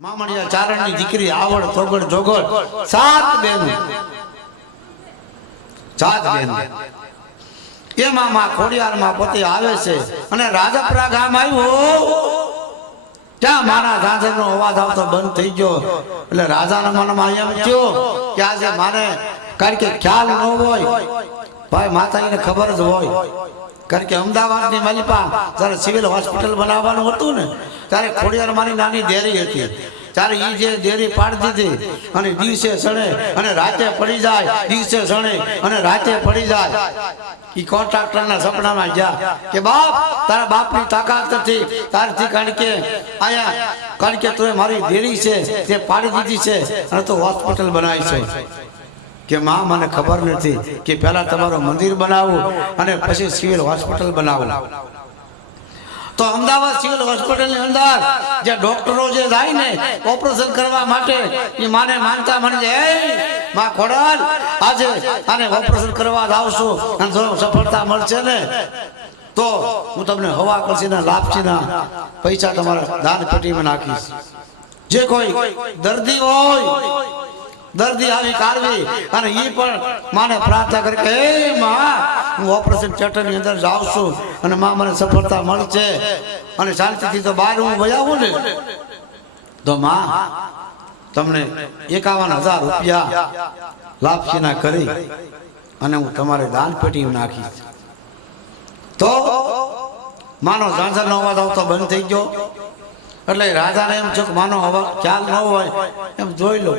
મામણિયા ચારણની દીકરી આવડ થોગડ જોગડ સાત બેન. સાત બેન. એમાં માં ખોડિયારમાં પોતે આવે છે અને રાજા ગામ આવ્યું. ત્યાં મારા ઝાંઝરનો અવાજ આવતો બંધ થઈ ગયો. એટલે રાજાના મનમાં એમ થયો કે આજે મારે કારણ કે ખ્યાલ ન હોય. ભાઈ, માતાજીને ખબર જ હોય. કારણ કે અમદાવાદની માલિપા જ્યારે સિવિલ હોસ્પિટલ બનાવવાનું હતું ને, ત્યારે ખોડિયાર મારી નાની ડેરી હતી. ત્યારે એ જે ડેરી પાડી દીધી અને દિવસે સણે અને રાતે પડી જાય, દિવસે સણે અને રાતે પડી જાય. એ કોન્ટ્રાક્ટરના સપનામાં ગયા કે, બાપ, તારા બાપની તાકાત નથી તારથી કારણ કે આયા, કારણ કે તું મારી ડેરી છે, તે પાડી દીધી છે, અને તું હોસ્પિટલ બનાવી છે કે માં મને ખબર નથી કે પહેલા તમારું મંદિર બનાવવું અને પછી સિવિલ હોસ્પિટલ બનાવવું તો અમદાવાદ સિવિલ હોસ્પિટલની અંદર જે ડોક્ટરો જે જાય ને ઓપરેશન કરવા માટે એ માને માનતા મને "એ, માં ખોડાલ આજે આને ઓપરેશન કરવા જાવ છું અને જો સફળતા મળશે ને. તો હું તમને હવા કરશીના લાપસીના પૈસા તમારા દાન પેટીમાં નાખીશ. જે કોઈ દર્દી હોય દર્દી આવી કાઢવી અને એ પણ માને પ્રાર્થના કરી કે હે માં, હું ઓપરેશન થિયેટરની અંદર જાઉં છું અને માં મને સફળતા મળશે. અને શાંતિથી તો બહાર હું વયાવું ને. તો માં, તમને એકાવન હજાર રૂપિયા લાપસીના કરી અને હું તમારે દાન પેટી નાખીશ. તો માનો ઝાંઝરનો અવાજ આવતો બંધ થઈ ગયો. એટલે રાજાને એમ છે કે, માનો અવાજ ખ્યાલ ન હોય, એમ જોઈ લો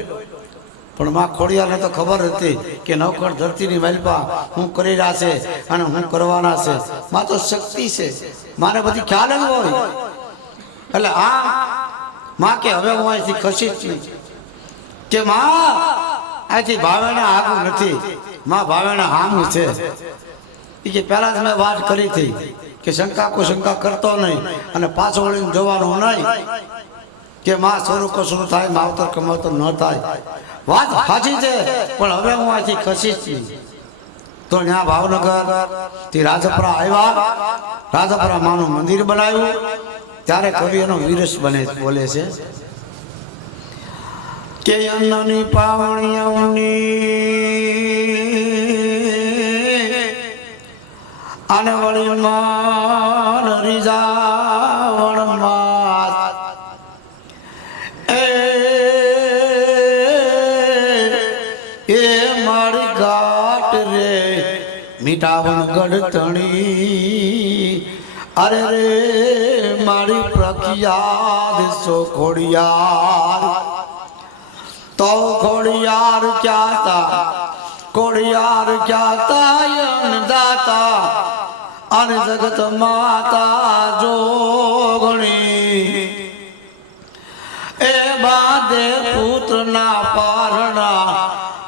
પણ માં ખોડિયાને તો ખબર હતી કે નવકર ધરતીની મહેલપા હું કરી રહ્યા છે અને હું કરવાના છે. માં તો શક્તિ છે. મારે બધી ખ્યાલ જ હોય. એટલે આ માં કે હવે હું અહીંથી ખસી છું કે માં, અહીંથી ભાવેને આગું નથી. માં ભાવેને હામું છે. એ કે પહેલા જ મેં વાત કરી હતી કે શંકા કો શંકા કરતો નહીં અને પાછો વળીને જોવાનું નહીં. કે માં સ્વરૂપ કશું થાય માવતર કમાવતર ન થાય. વાત સાચી છે, પણ હવે હું અહીંથી ખસી જ નહીં. તો ત્યાં ભાવનગરથી રાજપરા આવ્યા. રાજપરા માનું મંદિર બનાવ્યું. ત્યારે કવિ એનો વિરસ બને, બોલે છે. કે અન્નની પાવણીઓની અને વળી માન મીઠાવણ ગઢતણી અરે રે, મારી પ્રખ્યાત સો ખોડિયાર તો ખોડિયાર ક્યાં તા ખોડિયાર ક્યાં તા દાતા અને જગત માતા જોગણી એ બાદે પુત્રના પારણા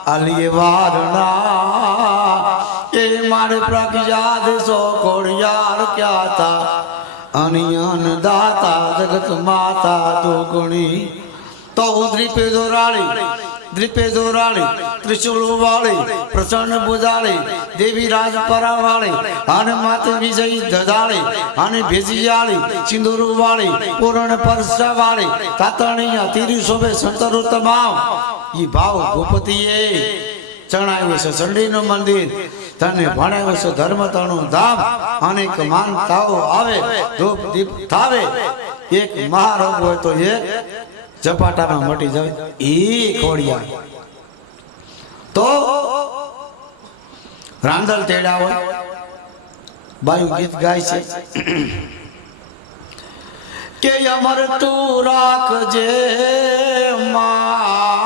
અલી વારણા. મારે પ્રખ્યાત સો ખોડિયાર ક્યાં તા અનિયન દાતા, જગત માતા જોગણી તો દ્રીપે દોરાળી દ્રીપે દોરાળી ત્રિશુલ વાળી, પ્રસન્ન બુજાળી દેવી રાજપરા વાળી અને માતે વિજય ધજાળી, અને ભેજીયાળી, સિંદૂર વાળી, પૂરણ પરસા વાળી તાતણીયા તીરી શોભે સંતરુ તમામ ઈ ભાવ ભૂપતિએ ચણાવ્યું છે ચંડીનું મંદિર. તને ભણાવ્યું છે ધર્મ ધામ. અનેક માનતાઓ આવે, ધૂપ દીપ થાવે. એક મહારોગ હોય તો એક ઝપાટામાં મટી જાય. ઈ ખોડિયા તો રાંધલ તેડા હોય. બાયુ ગીત ગાય છે. કે અમર તું રાખજે, માં.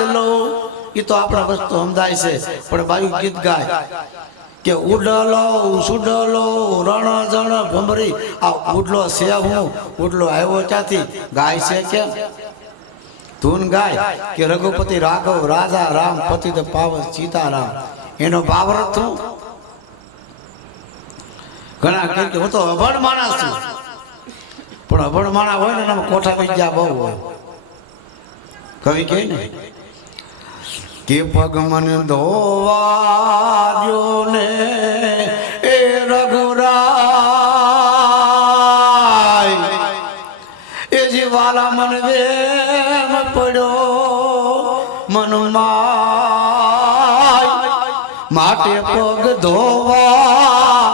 ચાંદલો એ તો આપણા વસ્તુ સમજાય છે, પણ બાયું ગીત ગાય. કે ઉડલો, સુડલો રણ જણ ભમરી. આ ઉડલો છે હું ઉડલો આવ્યો ત્યાંથી ગાય છે કે? ધૂન ગાય. કે રઘુપતિ રાઘવ, રાજા રામ પતિ પાવન સીતારામ. એનો ભાવરથ શું ઘણા કે હું તો અભણ માણસ છું. પણ અભણ માણસ હોય ને એનામાં કોઠા વિદ્યા બહુ હોય. કવિ કહે ને કે પગ મને ધોવાજો ને એ રઘુરાય. એ જે વાલા મન વેમ પડ્યો મનમાં માટે પગ ધોવા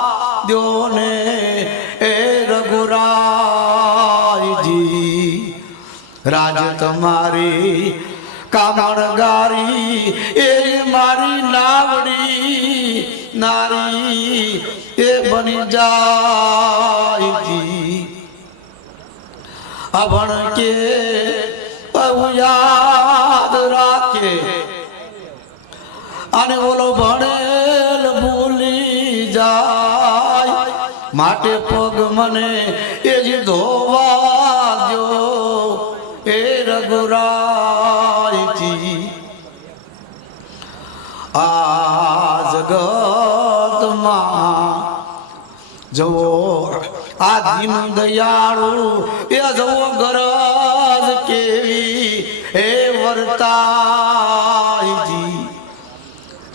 દો ને એ રઘુરાયજી. રાજ તમારી કામણગારી, એ મારી નાવડી, નારી, એ બની જાયજી અભણ કે યાદ રાખે, અને ઓલો ભણેલ ભૂલી જાય. માટે પગ મને એ જ ધોવા જો એ રઘુરાયજી આ દીન દયાળુ એ જવો ગરજ કેવી હે વર્તાજી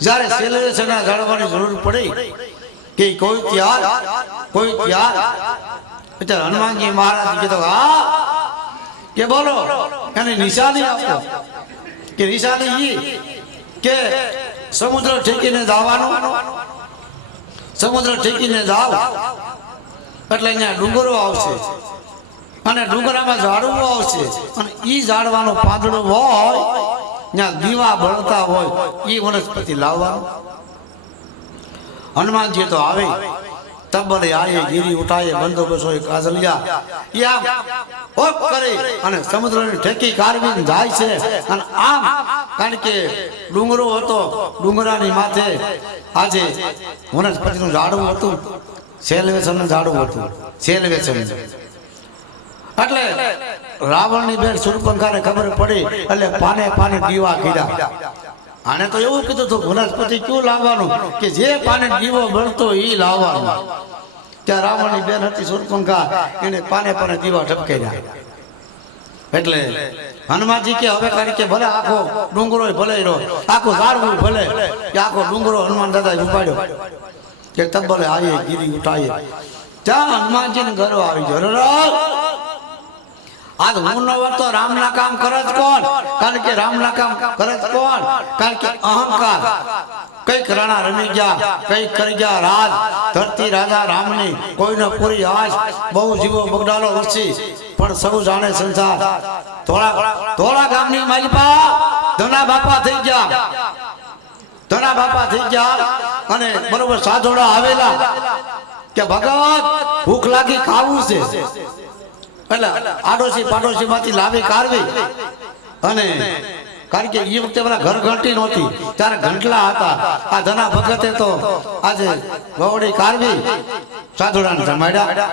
જ્યારે સેલિબ્રેશન જાળવાની જરૂર પડે કે કોઈ ત્યાર કોઈ ત્યાર. એટલે હનુમાનજી મહારાજ કીધો, હા. કે બોલો, એને નિશાની આપો. કે નિશાની ઈ કે સમુદ્ર ઠેકીને જવાનું. સમુદ્ર ઠેકીને જાવ એટલે અહીંયા ડુંગરો આવશે. અને ડુંગરામાં ઝાડવું આવશે. અને ઈ ઝાડવાનો પાંદડો હોય, ત્યાં દીવા બળતા હોય એ વનસ્પતિ લાવવાનું. હનુમાનજી તો આવે. તબલ આયે, ગીરી ઉઠાયે, બંદોબસ્ત હોય, કાજલિયા. એ આમ ઓપ કરે અને સમુદ્રની ઠેકી કારવીને જાય છે. અને આમ, કારણ કે ડુંગરો હતો, ડુંગરાની માથે આજે વનસ્પતિનું ઝાડવું હતું. સેલવેશનનું ઝાડવું હતું. સેલવેશન એટલે રાવણની બેન સુરપંખાને ખબર પડી, એટલે પાને પાને દીવા કીધા. આને તો એવું કીધું હતું વનસ્પતિ ક્યું લાવવાનું? કે જે પાને દીવો બળતો એ લાવવાનો. ત્યાં રાવણની બેન હતી સુરપંખા, એને પાને પાને દીવા ઠપકાઈ એટલે હનુમાનજી કે, હવે કારણ કે ભલે આખો ડુંગરો ભલે રહ્યો, આખો ઝાડવું ભલે, કે આખો ડુંગરો હનુમાન દાદા ઉપાડ્યો. કે તબ્બલે આયે ગીરી ઉઠાયે. ત્યાં હનુમાનજી ગર્વ આવી ગયો આજ હું નો હોત તો રામના કામ કરે જ કોણ? કારણ કે રામના કામ કરે જ કોણ? કારણ કે અહંકાર કંઈક રાણા રમી ગયા, કંઈક કરી ગયા રાજ. ધરતી રાજા રામની કોઈને પૂરી આશ બહુ જીવો બગડાલો વરસી પણ સૌ જાણે સંસાર. થોડા થોડા ગામની માલિપા ધના બાપા થઈ ગયા. ધના બાપા થઈ ગયા. અને બરોબર સાધોડા આવેલા કે ભગવાન, ભૂખ લાગી ખાવું છે. એટલે આડોશી પાડોશી માંથી લાવી કાઢવી. અને કારણ કે એ વખતે પેલા ઘર ઘંટી નહોતી, ત્યારે ઘંટલા હતા. આ ધના ભગતે તો આજે ગવડી કાઢવી સાધુડાને જમાડ્યા.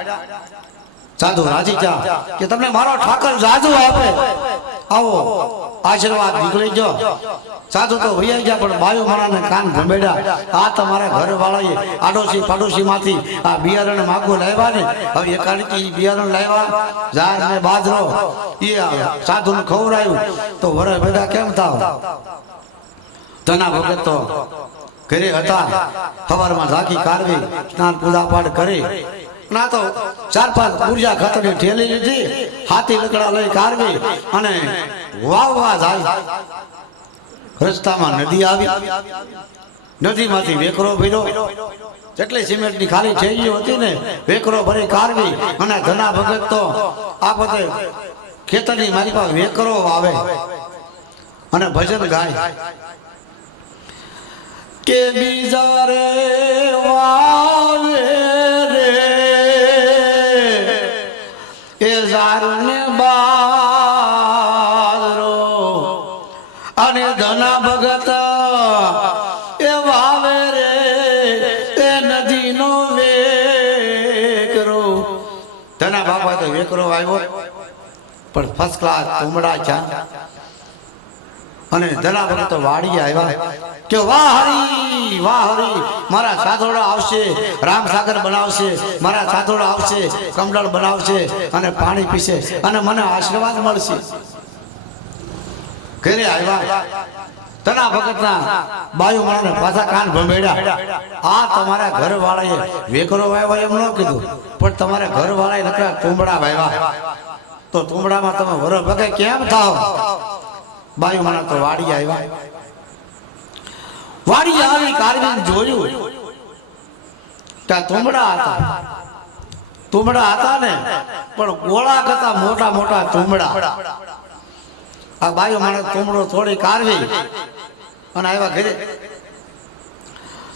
સાધુ રાજી જા કે તમને મારો ઠાકર જાજુ આપે. આવો, આશીર્વાદ નીકળી ગયો. સાધુ તો વૈયા ગયા, પણ બાયો મારાને કાન ભંભેડ્યા આ તમારા ઘર વાળાએ આડોશી પાડોશી માંથી આ બિયારણ માગું લાવ્યા ને. હવે એકાએકી બિયારણ લાવ્યા, ઝાડ ને બાજરો. એ સાધુને ખવડાયું. તો વરે ભેગા કેમ થાવ? તના ભગત તો ઘરે હતા. સવારમાં ઝાંખી કાઢવી, સ્નાન પૂજા પાઠ કરી. ના તો ચાર પાંચ ઊર્જા ખાતરની ઠેલી લીધી. હાથી લકડા લઈ કાઢવી. અને વાવવા જાય રસ્તામાં નદી આવી. નદીમાંથી વેકરો ભર્યો એટલે સિમેન્ટની ખાલી થેલીઓ હતી ને, વેકરો ભરી કારવી અને ધના ભગત તો આ બધે ખેતરની મારી પાસે વેકરો આવે અને ભજન ગાય. કે બીજા રે વાવે આવ્યો, પણ ફર્સ્ટ ક્લાસ ઉમડા છે અને ધના ભગત વાડી આવ્યા, કે વાહ હરી વાહ હરી, મારા સાધોડા આવશે રામ સાગર બનાવશે, મારા સાધોડા આવશે કમડળ બનાવશે અને પાણી પીશે અને મને આશીર્વાદ મળશે. ઘરે આવ્યા તના ભગતના બાયુ માણને પાછા કાન ભંભેડ્યા આ તમારા ઘર વાળાએ વેકરો વાવ્યા એમ ન કીધું, પણ તમારા ઘર વાળાએ નકરા તુંબડા વાવ્યા. તો તુંબડામાં તમે વર ભગે કેમ થાવ? બાયું મને તો વાડી આવ્યા. વાડી આવી કારવીને જોયું ત્યાં તુમડા હતા. તુમડા હતા ને, પણ ગોળા કરતા મોટા મોટા તુંબડા. આ બાયો માણસ તુમડો થોડી કારવી. અને આવ્યા ઘરે.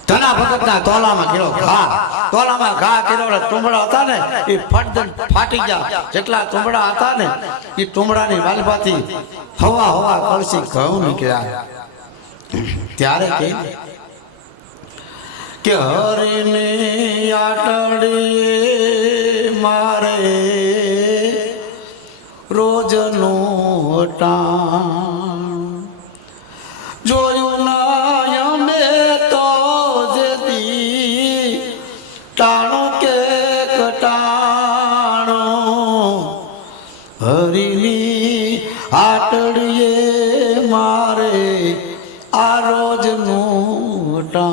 ધના ભગતના તોલામાં કર્યો ઘા. તોલામાં ઘા કેળવડા એટલે હતા ને, એ ફટદન ફાટી ગયા. જેટલા તુંબડા હતા ને, એ તુંબડાની વાલભાથી હવા હવા કળસી ઘઉં નીકળ્યા. ત્યારે કે કે હરિની મારે રોજનું ટાણ રોજનું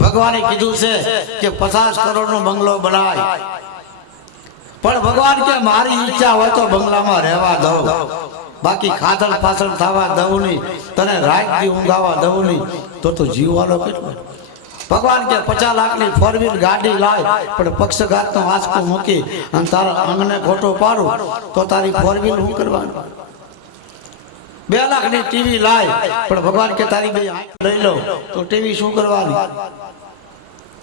ભગવાને કીધું છે કે પચાસ કરોડનો બંગલો બનાય. પણ ભગવાન કે મારી ઈચ્છા હોય તો બંગલામાં રહેવા દઉં. બાકી ખાતર પાછળ થવા દઉં નહીં. તને રાત દી ઊંઘાવા દઉં નહીં. તો તો જીવવાનો કેટલો? ભગવાન કે પચાસ લાખની ફોર વ્હીલ ગાડી લાય, પણ પક્ષઘાતનો આંચકો મૂકી અને તારા અંગને ખોટો પાડું, તો તારી ફોર વ્હીલ શું કરવાનું? બે લાખની ટીવી લાય, પણ ભગવાન કે તારી બે લઈ લો તો ટીવી શું કરવાની?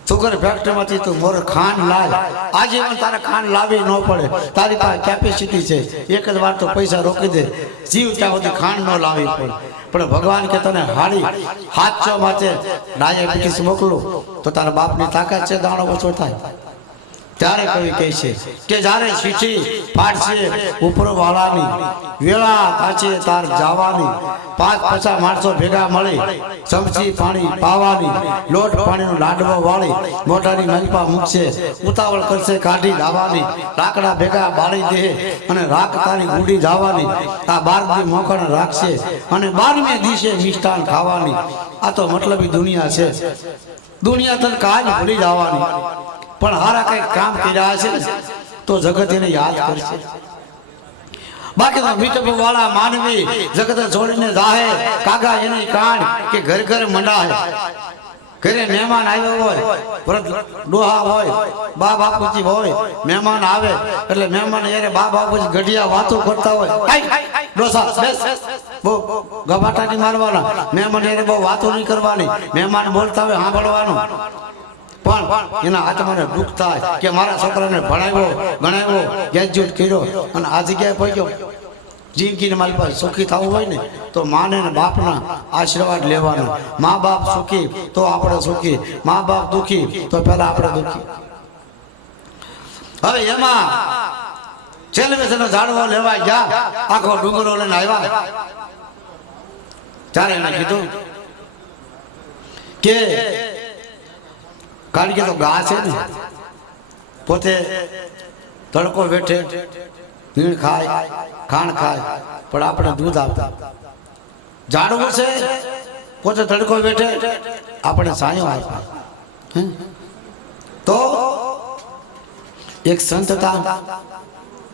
સુગર ફેક્ટરીમાંથી તું મોર ખાંડ લાય. પણ તારે ખાંડ લાવી ન પડે. તારી પાસે કેપેસિટી છે. એક જ વાર તો પૈસા રોકી દે. જીવ ત્યાં સુધી ખાંડ ન લાવી પડે. પણ ભગવાન કે તને હાડી હાથસો માથે ડાયાબિટીસ મોકલું, તો તારા બાપની તાકાત છે, દાણો ઓછો થાય. ત્યારે કવિ કહે છે કે જ્યારે ચીઠી ફાટશે ઉપર વાળાની વેળા થાશે તાર જવાની, પાંચ પચાસ માણસો ભેગા મળી, ચમચી પાણી પાવાની, લોટ પાણીનો લાડવો વાળી, મોઢાની મલપા મૂકશે, ઉતાવળ કરશે કાઢી લાવવાની, લાકડા ભેગા બાળી દે અને રાખ ગુડી જવાની, આ બાર દી મોકણ રાખશે અને બારમે દિવસે મિષ્ટાન ખાવાની. આ તો મતલબી દુનિયા છે. દુનિયા તને કાજ ભૂલી જવાની. પણ હારા કઈ કામ કર્યા છે ને, તો જગત એને યાદ કરશે. બાકી તો મીઠપ વાળા માનવી જગત છોડીને જાહે, કાગા એની કાન કે ઘર ઘર મંડાહે. ઘરે મહેમાન આવ્યો હોય, વ્રત ડોહા હોય બા બાપુજી હોય, મહેમાન આવે, એટલે મહેમાન યારે બા બાપુજી ગઢિયા વાતો કરતા હોય. ડોસા, બેસ. બહુ ગભાટા ની મારવાના. મહેમાન યારે બહુ વાતો નહીં કરવાની. મહેમાન બોલતા હોય, સાંભળવાનું. પણ એના આત્માને દુઃખ થાય કે મારા છોકરાને ભણાવ્યો, ગણાવ્યો ગ્રેજ્યુએટ કર્યો અને આ જગ્યાએ પહોંચ્યો. જિંદગીને મારી પાસે સુખી થવું હોય ને, તો માને ને બાપના આશીર્વાદ લેવાનો. મા બાપ સુખી, તો આપણે સુખી. મા બાપ દુખી, તો પહેલા આપણે દુખી. હવે એમાં છેલ્લે બેસેનો ઝાડવો લેવા ગયા, આખો ડુંગરો લઈને આવ્યા. ત્યારે એને કીધું કે કારણ કે તો ગા છે ને, પોતે તડકો વેઠે ભીણ ખાય ખાણ ખાય, પણ આપણે દૂધ આપતા. જાણવું છે, પોતે તડકો વેઠે, આપણે સાયો આપે તો એક સંત હતા,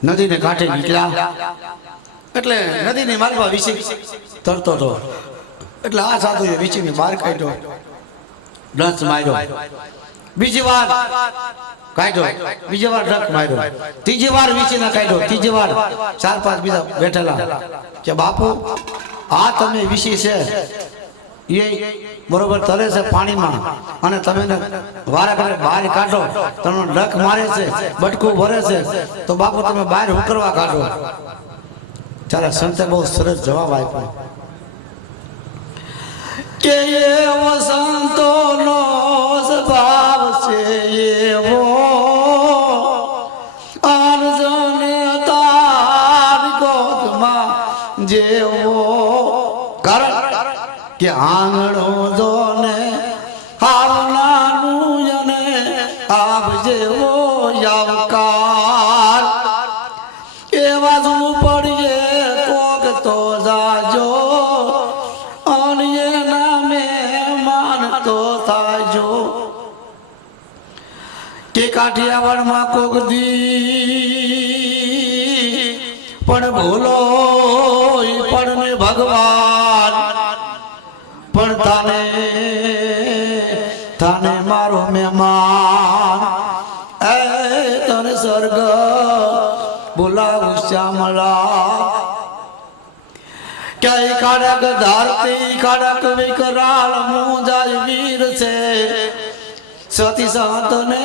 નદીને કાંઠે નીકળ્યા. એટલે નદીની માર્ગમાં વીસી તરતો હતો. એટલે આ સાધુએ વીસીની બહાર કાઢ્યો. ડંસ માર્યો. બીજી વાર કાઢો બીજી વાર ડંક માર્યો. ત્રીજી વાર વિસીને કાઢ્યો ત્રીજી વાર ચાર પાંચ બીજા બેઠેલા. કે બાપુ, આ તમે વીસી છે. એ બરોબર તરે છે પાણીમાં. અને તમે વારે ઘરે બહાર કાઢો. તમને ડક મારે છે, બટકું ભરે છે. તો બાપુ, તમે બહાર ઉકરવા કાઢો. ત્યારે સંતે બહુ સરસ જવાબ આપ્યો. કે એવો સંતોનો સ્વભાવ છે એવો. અર્જુને તાર ગોદમાં જેવો. કારણ કે આંગણો કાઠિયાવાડમાં કોક દી. પણ ભૂલો પણ ભગવાન. પણ તાને તાને મારો મહેમાન. એ તને સ્વર્ગ બોલાવું શ્યામલા. ક્યાંય કાળક ધારતી કાળક વિકરાળ મુંજાય વીર છે સતી સંતને